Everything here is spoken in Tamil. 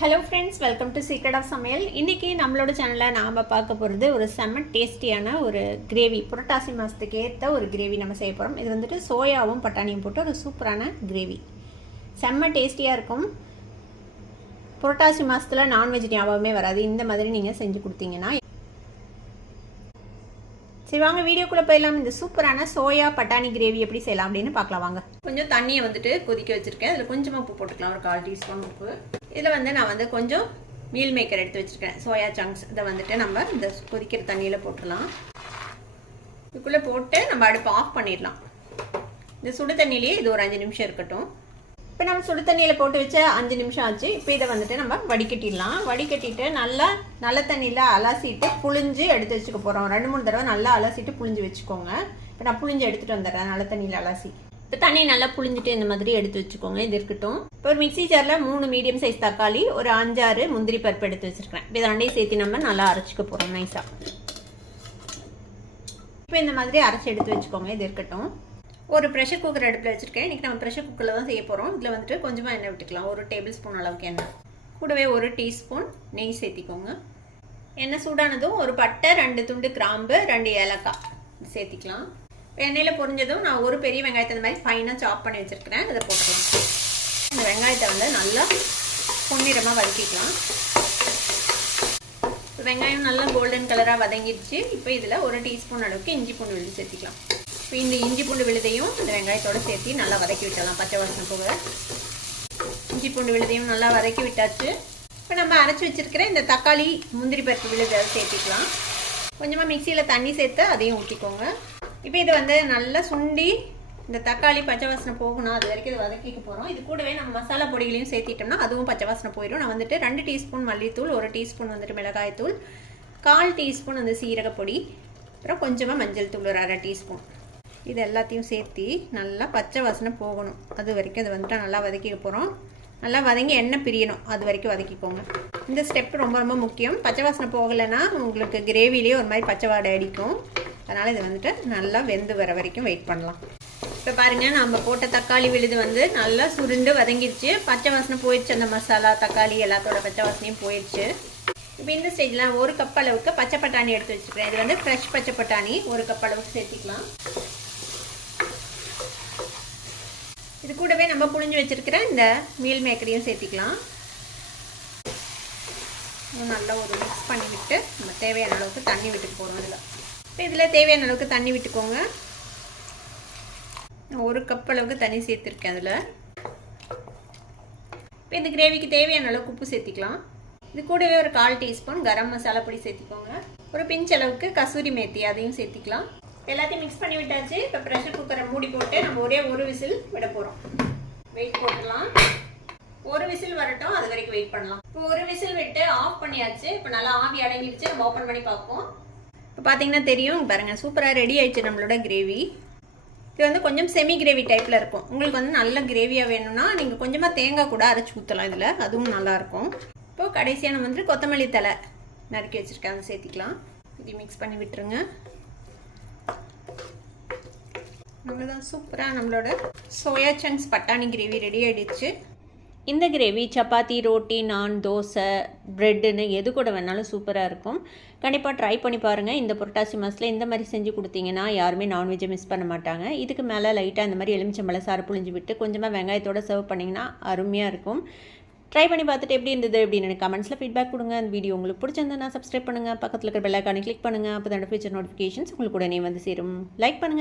Hello friends, welcome to secret of சமையல். இன்றைக்கி நம்மளோட சேனலில் நாம் பார்க்க போகிறது ஒரு செம்ம டேஸ்டியான ஒரு கிரேவி, புரட்டாசி மாதத்துக்கு ஏற்ற ஒரு கிரேவி நம்ம செய்ய போகிறோம். இது வந்துட்டு சோயாவும் பட்டாணியும் போட்டு ஒரு சூப்பரான கிரேவி, செம்ம டேஸ்டியாக இருக்கும். புரட்டாசி மாதத்தில் நான்வெஜ் ஞாபகமே வராது. இந்த மாதிரி நீங்கள் செஞ்சு கொடுத்தீங்கன்னா. சரி வாங்க வீடியோக்குள்ளே போயிடலாம். இந்த சூப்பரான சோயா பட்டாணி கிரேவி எப்படி செய்யலாம் அப்படின்னு பார்க்கலாம் வாங்க. கொஞ்சம் தண்ணியை வந்துட்டு கொதிக்க வச்சுருக்கேன். அதில் கொஞ்சமாக உப்பு போட்டுக்கலாம், ஒரு 1/4 டீஸ்பூன் உப்பு. இதில் நான் கொஞ்சம் மீல் மேக்கர் எடுத்து வச்சுருக்கேன், சோயா சங்க்ஸ். இதை வந்துட்டு நம்ம இந்த கொதிக்கிற தண்ணியில் போட்டுடலாம். இதுக்குள்ளே போட்டு நம்ம அடுப்பு ஆஃப் பண்ணிடலாம். இந்த சுடு தண்ணியிலேயே இது ஒரு 5 நிமிஷம் இருக்கட்டும். இப்போ நம்ம சுடு தண்ணியில் போட்டு வச்ச 5 நிமிஷம் ஆச்சு. இப்போ இதை வந்துட்டு நம்ம வடிகட்டிடலாம். வடிகட்டிட்டு நல்ல தண்ணியில் அலசிட்டு புளிஞ்சு எடுத்து வச்சுக்க போகிறோம். 2-3 தடவை நல்லா அலசிட்டு புளிஞ்சு வச்சுக்கோங்க. இப்போ நான் புளிஞ்சு எடுத்துகிட்டு வந்துடுறேன், நல்ல தண்ணியில் அலசி. இப்போ தண்ணி நல்லா புளிஞ்சிட்டு இந்த மாதிரி எடுத்து வச்சுக்கோங்க. இது இருக்கட்டும். இப்போ ஒரு மிக்சி ஜாரில் 3 மீடியம் சைஸ் தக்காளி, ஒரு 5-6 முந்திரி பருப்பு எடுத்து வச்சுருக்கேன். இப்போ இதை ரெண்டையும் சேர்த்து நம்ம நல்லா அரைச்சிக்க போகிறோம் நைஸாக. இப்போ இந்த மாதிரி அரைச்சி எடுத்து வச்சுக்கோங்க. இது இருக்கட்டும். ஒரு ப்ரெஷர் குக்கர் அடுப்பில் வச்சுருக்கேன். இன்றைக்கி நம்ம ப்ரெஷர் குக்கரில் தான் செய்ய போகிறோம். இதில் வந்துட்டு கொஞ்சமாக எண்ணெய் விட்டுக்கலாம், 1 டேபிள் ஸ்பூன் அளவுக்கு எண்ணெய். கூடவே 1 டீஸ்பூன் நெய் சேர்த்திக்கோங்க. எண்ணெய் சூடானதும் ஒரு பட்டை, 2 துண்டு கிராம்பு, 2 ஏலக்காய் சேர்த்திக்கலாம். எண்ணெயில் பொரிஞ்சதும் நான் ஒரு பெரிய வெங்காயத்தை இந்த மாதிரி ஃபைனாக சாப் பண்ணி வச்சுருக்கிறேன், அதை போட்டுக்கலாம். இந்த வெங்காயத்தை நல்லா பொன்னிறமாக வதக்கிக்கலாம். வெங்காயம் நல்லா கோல்டன் கலராக வதங்கிடுச்சு. இப்போ இதில் 1 டீஸ்பூன் அளவுக்கு இஞ்சி பூண்டு விழுது சேர்த்திக்கலாம். இப்போ இந்த இஞ்சி பூண்டு விழுதையும் இந்த வெங்காயத்தோடு சேர்த்து நல்லா வதக்கி விட்டலாம், பச்சை வாசனை போக. இஞ்சி பூண்டு விழுதையும் நல்லா வதக்கி விட்டாச்சு. இப்போ நம்ம அரைச்சி வச்சுருக்கிற இந்த தக்காளி முந்திரி பருப்பு விழுதை சேர்த்திக்கலாம். கொஞ்சமாக மிக்சியில் தண்ணி சேர்த்து அதையும் ஊற்றிக்கோங்க. இப்போ இது நல்லா சுண்டி இந்த தக்காளி பச்சை வாசனை போகணும், அது வரைக்கும் இது வதக்கிக்க போகிறோம். இது கூடவே நம்ம மசாலா பொடிகளையும் சேர்த்திட்டோம்னா அதுவும் பச்சை வாசனை போயிடும். நான் 2 டீஸ்பூன் மல்லித்தூள், 1 டீஸ்பூன் மிளகாய்த்தூள், 1/4 டீஸ்பூன் சீரகப்பொடி, அப்புறம் கொஞ்சமாக மஞ்சள் தூள், ஒரு 1/2 டீஸ்பூன். இது எல்லாத்தையும் சேர்த்து நல்லா பச்சை வாசனை போகணும், அது வரைக்கும் இது நல்லா வதக்கிக்க போகிறோம். நல்லா வதங்கி எண்ணெய் பிரியணும், அது வரைக்கும் வதக்கிக்கோங்க. இந்த ஸ்டெப் ரொம்ப ரொம்ப முக்கியம். பச்சை வாசனை போகலைன்னா உங்களுக்கு கிரேவிலேயே ஒரு மாதிரி பச்சை வாடை அடிக்கும். அதனால் இது நல்லா வெந்து வர வரைக்கும் வெயிட் பண்ணலாம். இப்போ பாருங்கள், நம்ம போட்ட தக்காளி விழுது நல்லா சுருண்டு வதங்கிடுச்சு. பச்சை வாசனை போயிடுச்சு, அந்த மசாலா தக்காளி எல்லாத்தோட பச்சை வாசனையும் போயிடுச்சு. இப்போ இந்த ஸ்டேஜில் 1 கப் அளவுக்கு பச்சை பட்டாணி எடுத்து வச்சுக்கிறேன். இது ஃப்ரெஷ் பச்சை பட்டாணி 1 கப் அளவுக்கு சேர்த்திக்கலாம். இது கூடவே நம்ம புளிஞ்சு வச்சுருக்கிற இந்த மீல் மேக்கரையும் சேர்த்திக்கலாம். நல்லா ஒரு மிக்ஸ் பண்ணிவிட்டு நம்ம தேவையான அளவுக்கு தண்ணி விட்டுட்டு போகிறோம். இப்போ இதில் தேவையான அளவுக்கு தண்ணி விட்டுக்கோங்க. 1 கப் அளவுக்கு தண்ணி சேர்த்துருக்கேன் அதில். இப்போ இந்த கிரேவிக்கு தேவையான அளவுக்கு உப்பு சேர்த்திக்கலாம். இது கூடவே ஒரு 1/4 டீஸ்பூன் கரம் மசாலா பொடி சேர்த்திக்கோங்க. ஒரு பிஞ்ச் அளவுக்கு கசூரி மேத்தி, அதையும் சேர்த்திக்கலாம். எல்லாத்தையும் மிக்ஸ் பண்ணி விட்டாச்சு. இப்போ ப்ரெஷர் குக்கரை மூடி போட்டு நம்ம ஒரே ஒரு விசில் விட போகிறோம். வெயிட் போட்டுடலாம். 1 விசில் வரட்டும், அது வரைக்கும் வெயிட் பண்ணலாம். இப்போ 1 விசில் விட்டு ஆஃப் பண்ணியாச்சு. இப்போ நல்லா ஆவி அடங்கிடுச்சு. நம்ம ஓப்பன் பண்ணி பார்ப்போம். இப்போ பார்த்தீங்கன்னா தெரியும் பாருங்கள், சூப்பராக ரெடி ஆயிடுச்சு நம்மளோட கிரேவி. இது கொஞ்சம் செமி கிரேவி டைப்பில் இருக்கும். உங்களுக்கு நல்ல கிரேவியாக வேணும்னா நீங்கள் கொஞ்சமாக தேங்காய் கூட அரைச்சி ஊற்றலாம் இதில், அதுவும் நல்லாயிருக்கும். இப்போது கடைசியாக நம்ம கொத்தமல்லி தலை நறுக்கி வச்சுருக்கேன், அதை சேர்த்திக்கலாம். இது மிக்ஸ் பண்ணி விட்டுருங்க. அவ்வளோதான், சூப்பராக நம்மளோட சோயா சங்க்ஸ் பட்டாணி கிரேவி ரெடி ஆகிடுச்சு. இந்த கிரேவி சப்பாத்தி, ரோட்டி, நான், தோசை, ப்ரெட்டுன்னு எது கூட வேணாலும் சூப்பராக இருக்கும். கண்டிப்பாக ட்ரை பண்ணி பாருங்கள். இந்த புரட்டாசி மாதத்தில் இந்த மாதிரி செஞ்சு கொடுத்தீங்கன்னா யாருமே நான்வெஜ்ஜை மிஸ் பண்ண மாட்டாங்க. இதுக்கு மேலே லைட்டாக இந்த மாதிரி எலுமிச்சம்பழம் சாறு புழிஞ்சு விட்டு கொஞ்சமாக வெங்காயத்தோடு சர்வ் பண்ணிங்கன்னா அருமையாக இருக்கும். ட்ரை பண்ணி பார்த்துட்டு எப்படி இருந்தது அப்படின்னு எனக்கு கமெண்ட்ஸில் ஃபீட்பேக் கொடுங்க. அந்த வீடியோ உங்களுக்கு பிடிச்சிருந்தா சப்ஸ்கிரைப் பண்ணுங்கள், பக்கத்தில் இருக்கிற பெல் ஐகானை கிளிக் பண்ணுங்கள். அப்போ தான் ஃபியூச்சர் நோட்டிஃபிகேஷன்ஸ் உங்களுக்கு உடனே சேரும். லைக் பண்ணுங்கள்.